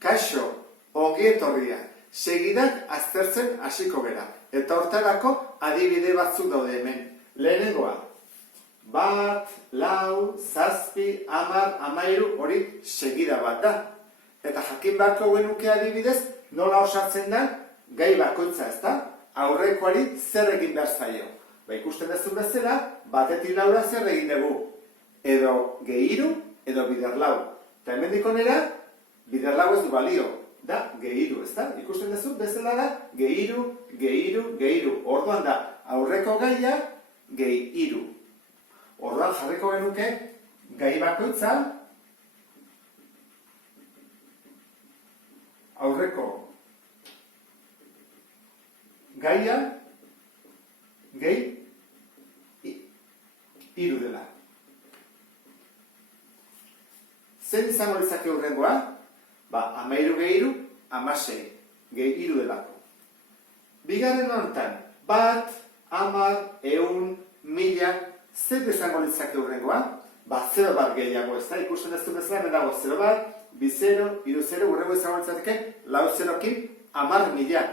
Kaixo, ongi etorria, segidak aztertzen hasiko gera. Eta hortarako adibide batzuk daude hemen. Lehenengoa, 1, 4, 7, 10, 13 hori segida bat da. Eta jakin beharko genuke adibidez, nola osatzen da gai bakoitza, ezta? Aurrekoari zer egin behar zaio. Ikusten duzu bezala, batetik laura zer egin dugu. Edo gehiru, edo bider lau. Eta hemendik onera, bider lau ez du balio. Da, gehiru, ezta? Ikusten duzu bezala da, gehiru, gehiru, gehiru. Orduan da, aurreko gaia, gehiru. Orduan jarriko genuke, gai bakoitza, aurreko gaia, hiru dela. Zer izango litzake hurrengoa? 13 gehiru, 16. Hiru delako. Bigarren honetan, 1, 10, 100, 1000, zer izango litzake hurrengoa? 0 bat gehiago, ez da? Ikusten duzu bezala, hemen dago 0 bat, 2 0, 3 0, hurrengo izango litzateke, 4 0-kin, 10.000.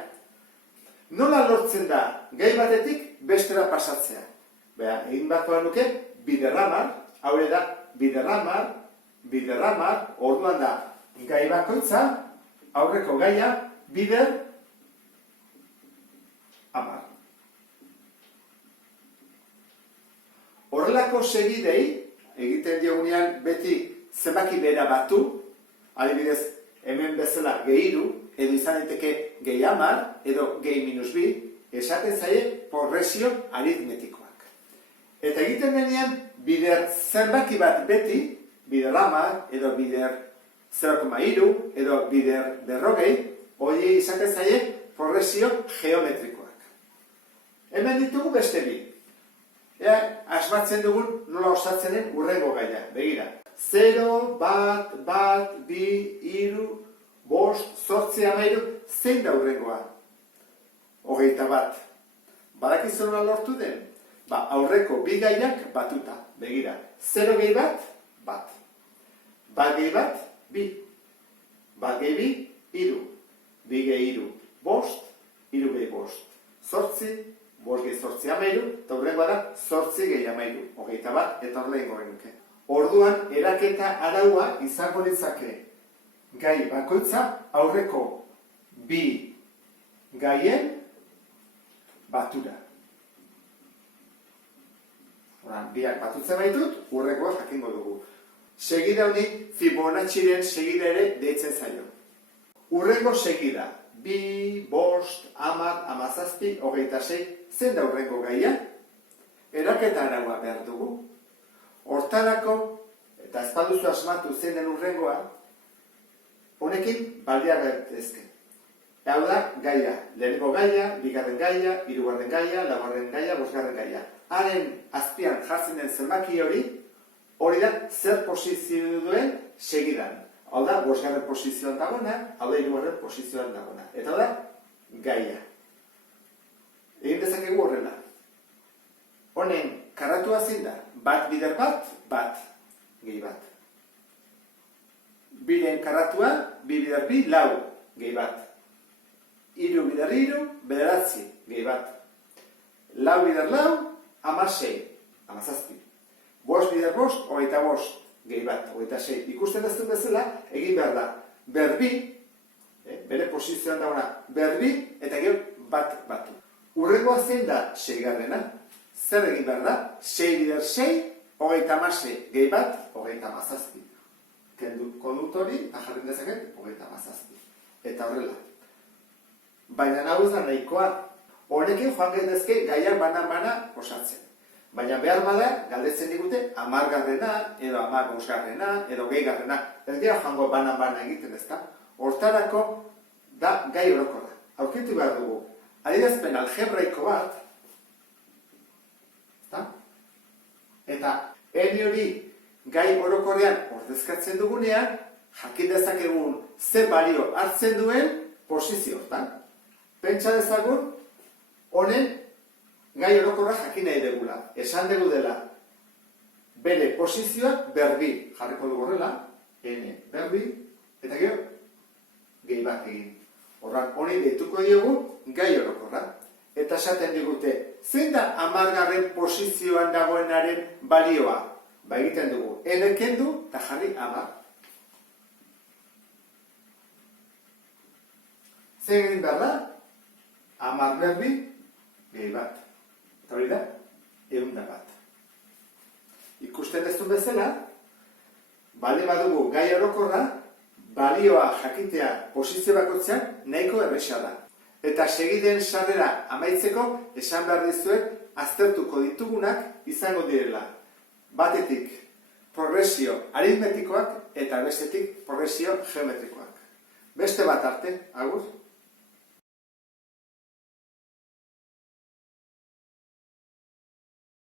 Nola lortzen da gai batetik bestera pasatzea? Egin beharko nuke biderramar, hau da biderramar, orduan da gai bakoitza, aurreko gaia, bider, 10. Horrelako segidei, egiten diogunean beti zenbaki bera batu, adibidez, hemen bezala gehiru, edo izan daiteke gehi 10, edo gehi -2, esaten zaie progresio aritmetikoak. Eta egiten denean, bider zenbaki bat beti, bider 10, edo bider 0,3, edo bider 40, hori izaten zaie progresio geometrikoak. Hemen ditugu beste bi. Asmatzen dugun nola osatzen den hurrengo gaia. Begira. 0, 1, 2, 3, 5, 8, 13, zein da hurrengoa? 21. Badakizu nola lortu den? Aurreko bi gaiak batuta. Begira. 0 gehi bat, 1. 1 gehi bat, 2. 1 gehi 2, 3. 2 gehi 3, 5. 3 gehi 5, 8. 5 gehi 8, 13, eta hurrengoa da 8 gehi 13, 21, eta horrela ingo genuke. Orduan, eraketa araua izango litzake gai bakoitza aurreko bi gaien batura. Biak batutzen baitut, hurrengoa jakingo dugu. Segida honi Fibonacciren segida ere deitzen zaio. Hurrengo segida, 2, 5, 10, 17, 26, zen da hurrengo gaia? Eraketa araua behar dugu. Hortarako, eta ez baduzu asmatu zein den hurrengoa, honekin baldia gaitezke. Hau da, gaia. Lehenengo gaia, bigarren gaia, hirugarren gaia, laugarren gaia, bosgarren gaia. Haren azpian jartzen den zenbaki hori da zer posizio duen segidan. Hau da, bosgarren posizioan dagoena, hau da, hirugarren posizioan dagoena. Eta hau da, gaia. Egin dezakegu horrela. Honen karratua zein da? 1 bider bat, 1 gehi bat. Biren karratua, 2 bider 2, 4 gehi bat. 3 bider 3, 9 gehi bat. 4 bider 4, 16, 17. 5 bider 5, 25 gehi bat, 26. Ikusten ez du bezala, egin behar da. Berbi, bere posizioan dagoena, berbi, eta gero bat batu. Hurrengoa zein da 6garrena? Zer egin behar da? 6 bider 6, 36 gehi bat, 27. Kenduko dut hori, eta jarren dezaket, 27. Eta horrela. Baina hau ez da nahikoa. Honekin joan gaitezke gaiak banan-bana osatzen. Baina behar bada, galdetzen digute, 10garrena, edo 15garrena, edo gehigarrena. Ez dira joango banan-bana egiten, ezta? Hortarako da gai orokorra. Aurkitu behar dugu. Adierazpen algebraiko bat, eta hori hori gai orokorrean ordezkatzen dugunean, jakin dezakegun ze balio hartzen duen posizio. Pentsa dezagun, honen gai orokorra jakin nahi degula. Esan dugu dela, bere posizioa berbi jarriko dugu horrela, n berbi, eta gero gehi bat egin. Horran, honi deituko diogu gai orokorra. Eta esaten digute, zein da 10. posizioan dagoenaren balioa? Ba egiten dugu, n kendu eta jarri 10. Zein egin behar da? 10 berri gehi bat. Eta hori da, 101. Ikusten dezun bezala, bale badugu gai orokorra, balioa jakitea posizio bakotzean nahiko erresa da. Eta segiden sarrera amaitzeko esan behar dizuet aztertuko ditugunak izango direla. Batetik progresio aritmetikoak eta bestetik progresio geometrikoak. Beste bat arte, agur.